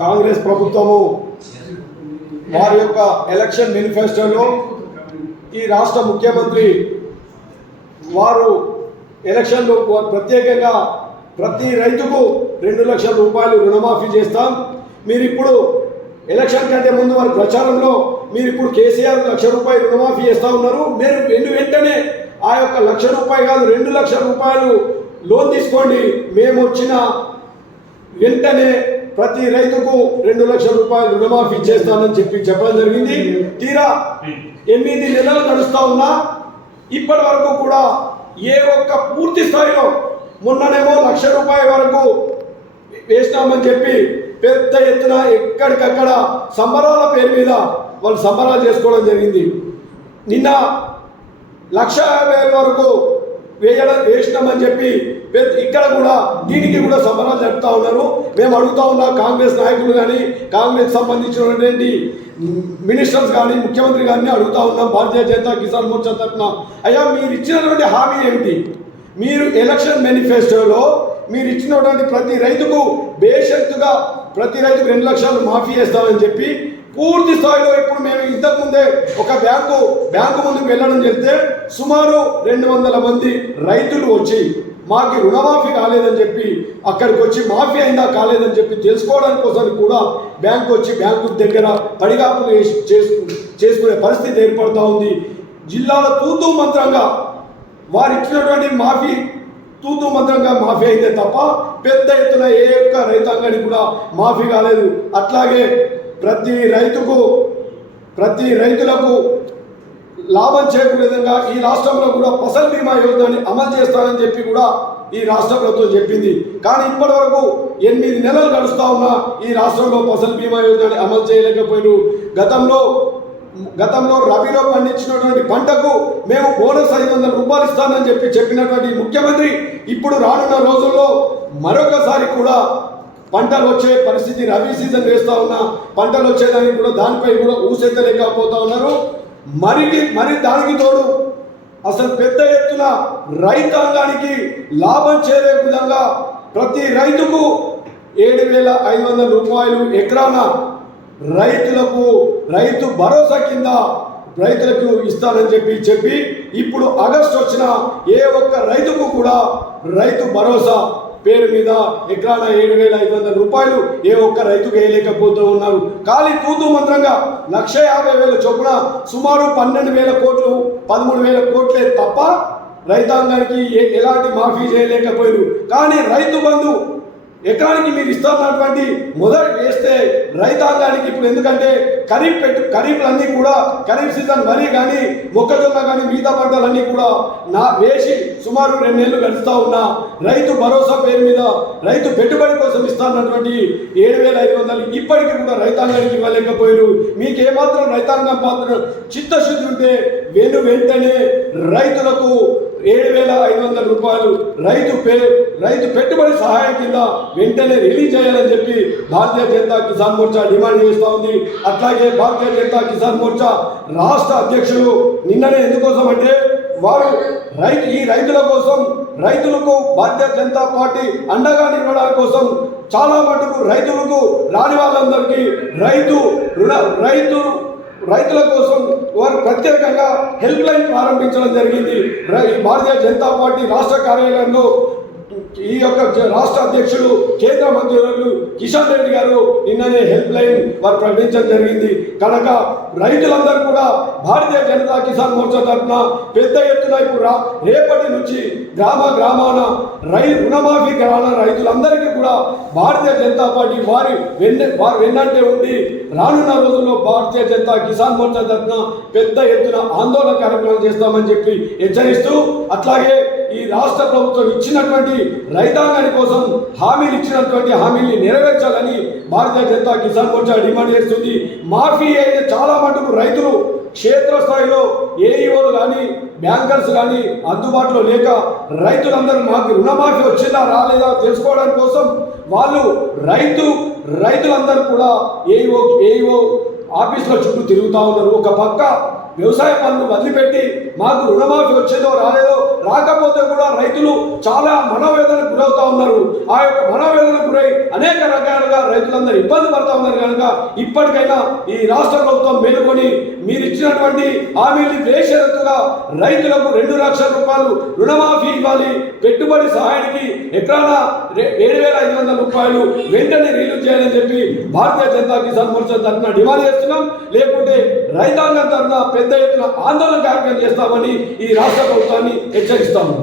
కాంగ్రెస్ ప్రభుత్వము వారి యొక్క ఎలక్షన్ మేనిఫెస్టోలో ఈ రాష్ట్ర ముఖ్యమంత్రి వారు ఎలక్షన్లో ప్రత్యేకంగా ప్రతి రైతుకు రెండు లక్షల రూపాయలు రుణమాఫీ చేస్తాం. మీరు ఇప్పుడు ఎలక్షన్ కంటే ముందు వారి ప్రచారంలో మీరు ఇప్పుడు కేసీఆర్ లక్ష రూపాయలు రుణమాఫీ చేస్తా ఉన్నారు. మీరు రెండు వెంటనే ఆ యొక్క లక్ష రూపాయలు కాదు రెండు లక్షల రూపాయలు లోన్ తీసుకోండి. మేము వచ్చిన వెంటనే ప్రతి రైతుకు రెండు లక్షల రూపాయలు రుణమాఫీ చేస్తానని చెప్పి చెప్పడం జరిగింది. తీరా ఎనిమిది నెలలు నడుస్తా ఉన్నా ఇప్పటి వరకు కూడా ఏ ఒక్క పూర్తి స్థాయిలో మొన్ననేమో లక్ష రూపాయల వరకు వేసినామని చెప్పి పెద్ద ఎత్తున ఎక్కడికక్కడ సంబరాల పేరు మీద వాళ్ళు సంబరాలు చేసుకోవడం జరిగింది. నిన్న లక్ష యాభై వరకు వేయడం వేసినామని చెప్పి ఇక్కడ కూడా దీనికి కూడా సభలు జరుపుతా ఉన్నారు. మేము అడుగుతా ఉన్నాం కాంగ్రెస్ నాయకులు కానీ కాంగ్రెస్ సంబంధించినటువంటి మినిస్టర్స్ కానీ ముఖ్యమంత్రి గారిని అడుగుతా ఉన్నాం భారతీయ జనతా కిసాన్ మోర్చా తరఫున. అయ్యా మీరు ఇచ్చినటువంటి హామీ ఏమిటి? మీరు ఎలక్షన్ మేనిఫెస్టోలో మీరు ఇచ్చినటువంటి ప్రతి రైతుకు బేషరతుగా ప్రతి రైతుకు రెండు లక్షలు మాఫీ చేస్తామని చెప్పి పూర్తి స్థాయిలో ఇప్పుడు మేము ఇంతకుముందే ఒక బ్యాంకు బ్యాంకు ముందుకు వెళ్ళడం చెప్తే సుమారు రెండు వందల మంది రైతులు వచ్చి మాకు రుణమాఫీ కాలేదని చెప్పి అక్కడికి వచ్చి మాఫీ అయిందా కాలేదని చెప్పి తెలుసుకోవడానికి కోసం కూడా బ్యాంకు వచ్చి బ్యాంకు దగ్గర పడిగాపులు వేసి- చేసుకు చేసుకునే పరిస్థితి ఏర్పడుతూ ఉంది. జిల్లాలో తూతూ మంత్రంగా వారు ఇచ్చినటువంటి మాఫీ తూతు మంత్రంగా మాఫీ అయితే తప్ప పెద్ద ఎత్తున ఏ ఒక్క రైతాంగానికి కూడా మాఫీ కాలేదు. అట్లాగే ప్రతి రైతుకు ప్రతి రైతులకు లాభం చేకూరే విధంగా ఈ రాష్ట్రంలో కూడా ఫసల్ బీమా యోజనని అమలు చేస్తానని చెప్పి కూడా ఈ రాష్ట్ర ప్రభుత్వం చెప్పింది. కానీ ఇప్పటి వరకు ఎనిమిది నెలలు గడుస్తా ఉన్నా ఈ రాష్ట్రంలో ఫసల్ బీమా యోజనని అమలు చేయలేకపోయారు గతంలో గతంలో రబీలో పండించినటువంటి పంటకు మేము బోనస్ ఐదు వందల రూపాయలు ఇస్తానని చెప్పి చెప్పినటువంటి ముఖ్యమంత్రి ఇప్పుడు రానున్న రోజుల్లో మరొకసారి కూడా పంటలు వచ్చే పరిస్థితి రబీ సీజన్ వేస్తా ఉన్నా పంటలు వచ్చేదానికి కూడా దానిపై కూడా ఊసెత్తలేకపోతా ఉన్నారు. మరికి మరి దానికి తోడు అసలు పెద్ద ఎత్తున రైతాంగానికి లాభం చేరే విధంగా ప్రతి రైతుకు ఏడు వేల ఐదు వందల రూపాయలు ఎకరాన రైతులకు రైతు భరోసా కింద రైతులకు ఇస్తానని చెప్పి చెప్పి ఇప్పుడు ఆగస్టు వచ్చిన ఏ ఒక్క రైతుకు కూడా రైతు భరోసా పేరు మీద ఎకరాన ఏడు వేల ఐదు వందల రూపాయలు ఏ ఒక్క రైతుకు వేయలేకపోతూ ఉన్నారు. ఖాళీ తూతు మంత్రంగా లక్ష యాభై వేల చొప్పున సుమారు పన్నెండు వేల కోట్లు పదమూడు వేల కోట్లే తప్ప రైతాంగానికి ఏ- ఎలాంటి మాఫీ చేయలేకపోయారు. కానీ రైతు బంధు ఎకరానికి మీరు ఇస్తున్నటువంటి మొదటి వేస్తే రైతాంగానికి ఇప్పుడు ఎందుకంటే ఖరీఫ్ పెట్టు ఖరీఫ్లన్నీ కూడా ఖరీఫ్ సీజన్ వరి కానీ మొక్కజొన్న కానీ మిగతా పంటలన్నీ కూడా నా వేసి సుమారు రెండు నెలలు గడుస్తూ ఉన్నా రైతు భరోసా పేరు మీద రైతు పెట్టుబడి కోసం ఇస్తున్నటువంటి ఏడు వేల ఐదు వందలు ఇప్పటికీ కూడా రైతాంగానికి ఇవ్వలేకపోయారు మీకు ఏమాత్రం రైతాంగం పాత్ర చిత్తశుద్ధి ఉంటే వెను వెంటనే రైతులకు ఏడు వేల ఐదు వందల రూపాయలు రైతు పే రైతు పెట్టుబడి సహాయం కింద వెంటనే రిలీజ్ చేయాలని చెప్పి భారతీయ జనతా కిసాన్ మోర్చా డిమాండ్ చేస్తూ ఉంది. అట్లాగే భారతీయ జనతా కిసాన్ మోర్చా రాష్ట్ర అధ్యక్షులు నిన్ననే ఎందుకోసం అంటే వారు రైతు ఈ రైతుల కోసం రైతులకు భారతీయ జనతా పార్టీ అండగా నిలవడానికి కోసం చాలా మటుకు రైతులకు రాని వాళ్ళందరికీ రైతు రుణ రైతు రైతుల కోసం వారు ప్రత్యేకంగా హెల్ప్ లైన్ ప్రారంభించడం జరిగింది. భారతీయ జనతా పార్టీ రాష్ట్ర కార్యాలయంలో ఈ యొక్క రాష్ట్ర అధ్యక్షులు కేంద్ర మంత్రులు కిషన్ రెడ్డి గారు నిన్ననే హెల్ప్ లైన్ వారు ప్రకటించడం జరిగింది. కనుక రైతులందరూ కూడా భారతీయ జనతా కిసాన్ మోర్చా తరఫున పెద్ద ఎత్తున ఇప్పుడు రేపటి నుంచి గ్రామ గ్రామాన రై రుణమాఫీ గ్రామ రైతులందరికీ కూడా భారతీయ జనతా పార్టీ వారి వెన్న వారు వెన్నంటే ఉండి రానున్న రోజుల్లో భారతీయ జనతా కిసాన్ మోర్చా తరఫున పెద్ద ఎత్తున ఆందోళన కార్యక్రమం చేస్తామని చెప్పి హెచ్చరిస్తూ అట్లాగే ఈ రాష్ట్ర ప్రభుత్వం ఇచ్చినటువంటి రైతాంగాని కోసం హామీలు ఇచ్చినటువంటి హామీల్ని నెరవేర్చాలని భారతీయ జనతా కిసాన్ మోర్చా డిమాండ్ చేస్తుంది. మాఫీ అయితే చాలా మటుకు రైతులు క్షేత్రస్థాయిలో ఏఈఓలు కానీ బ్యాంకర్స్ కానీ అందుబాటులో లేక రైతులందరూ మాకు రుణమాఫీ వచ్చిందా రాలేదా తెలుసుకోవడం కోసం వాళ్ళు రైతు రైతులందరూ కూడా ఏఈఓ ఏఈఓ ఆఫీసుల చుట్టూ తిరుగుతూ ఉన్నారు. ఒక పక్క వ్యవసాయ పనులు వదిలిపెట్టి మాకు రుణమాఫీ వచ్చేదో రాలేదో రాకపోతే కూడా రైతులు చాలా మనోవేదనకు గురవుతా ఉన్నారు. ఆ యొక్క మనోవేదనకు గురై అనేక రకాలుగా రైతులందరూ ఇబ్బంది పడతా ఉన్నారు కనుక ఇప్పటికైనా ఈ రాష్ట్ర ప్రభుత్వం మేలుకొని మీరు ఇచ్చినటువంటి హామీలు బేషరతుగా రైతులకు రెండు లక్షల రూపాయలు రుణమాఫీ ఇవ్వాలి. పెట్టుబడి సహాయానికి ఎకరాన ఏడు వేల ఐదు వందల రూపాయలు వెంటనే రిలీజ్ చేయాలని చెప్పి భారతీయ జనతా కిసాన్ మోర్చా తరఫున డిమాండ్ చేస్తున్నాం. లేకుంటే రైతాంగం తరఫున పెద్ద ఎత్తున ఆందోళన కార్యక్రమం చేస్తామని ఈ రాష్ట్ర ప్రభుత్వాన్ని హెచ్చరిస్తాము